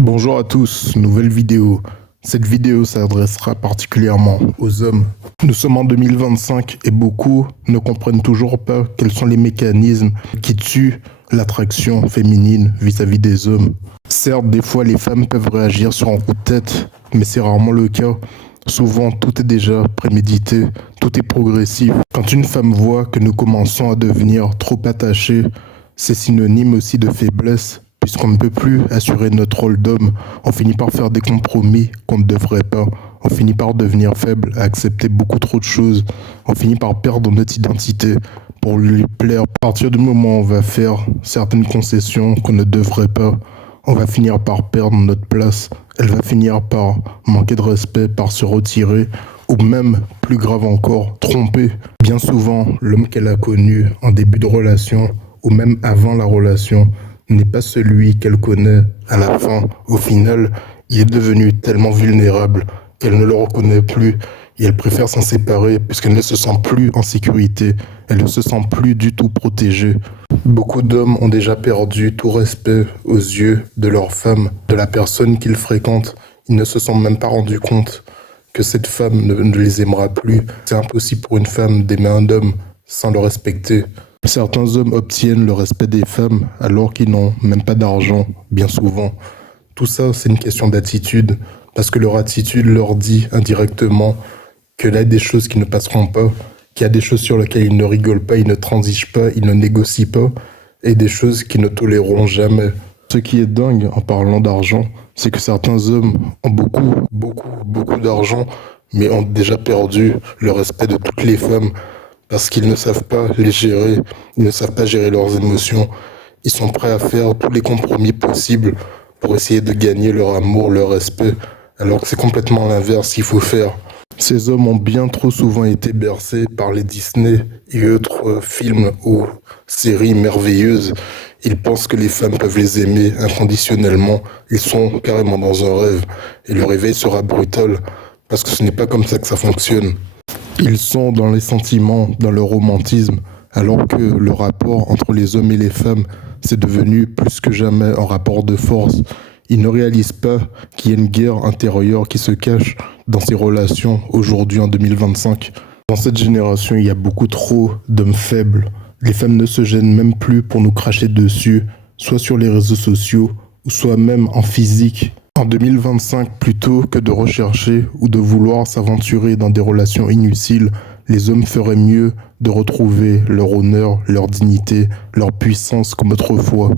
Bonjour à tous, nouvelle vidéo. Cette vidéo s'adressera particulièrement aux hommes. Nous sommes en 2025 et beaucoup ne comprennent toujours pas quels sont les mécanismes qui tuent l'attraction féminine vis-à-vis des hommes. Certes, des fois les femmes peuvent réagir sur un coup de tête, mais c'est rarement le cas. Souvent, tout est déjà prémédité, tout est progressif. Quand une femme voit que nous commençons à devenir trop attachés, c'est synonyme aussi de faiblesse. Puisqu'on ne peut plus assurer notre rôle d'homme, on finit par faire des compromis qu'on ne devrait pas. On finit par devenir faible, à accepter beaucoup trop de choses. On finit par perdre notre identité pour lui plaire. À partir du moment où on va faire certaines concessions qu'on ne devrait pas, on va finir par perdre notre place. Elle va finir par manquer de respect, par se retirer, ou même, plus grave encore, tromper. Bien souvent, l'homme qu'elle a connu en début de relation, ou même avant la relation, n'est pas celui qu'elle connaît à la fin. Au final, il est devenu tellement vulnérable qu'elle ne le reconnaît plus et elle préfère s'en séparer puisqu'elle ne se sent plus en sécurité. Elle ne se sent plus du tout protégée. Beaucoup d'hommes ont déjà perdu tout respect aux yeux de leur femme, de la personne qu'ils fréquentent. Ils ne se sont même pas rendus compte que cette femme ne les aimera plus. C'est impossible pour une femme d'aimer un homme sans le respecter. Certains hommes obtiennent le respect des femmes alors qu'ils n'ont même pas d'argent, bien souvent. Tout ça, c'est une question d'attitude, parce que leur attitude leur dit indirectement que là, il y a des choses qui ne passeront pas, qu'il y a des choses sur lesquelles ils ne rigolent pas, ils ne transigent pas, ils ne négocient pas, et des choses qu'ils ne toléreront jamais. Ce qui est dingue en parlant d'argent, c'est que certains hommes ont beaucoup d'argent, mais ont déjà perdu le respect de toutes les femmes. Parce qu'ils ne savent pas les gérer, ils ne savent pas gérer leurs émotions. Ils sont prêts à faire tous les compromis possibles pour essayer de gagner leur amour, leur respect, alors que c'est complètement l'inverse qu'il faut faire. Ces hommes ont bien trop souvent été bercés par les Disney et autres films ou séries merveilleuses. Ils pensent que les femmes peuvent les aimer inconditionnellement. Ils sont carrément dans un rêve et le réveil sera brutal parce que ce n'est pas comme ça que ça fonctionne. Ils sont dans les sentiments, dans le romantisme, alors que le rapport entre les hommes et les femmes, c'est devenu plus que jamais un rapport de force. Ils ne réalisent pas qu'il y a une guerre intérieure qui se cache dans ces relations aujourd'hui en 2025. Dans cette génération, il y a beaucoup trop d'hommes faibles. Les femmes ne se gênent même plus pour nous cracher dessus, soit sur les réseaux sociaux, ou soit même en physique. En 2025, plutôt que de rechercher ou de vouloir s'aventurer dans des relations inutiles, les hommes feraient mieux de retrouver leur honneur, leur dignité, leur puissance comme autrefois.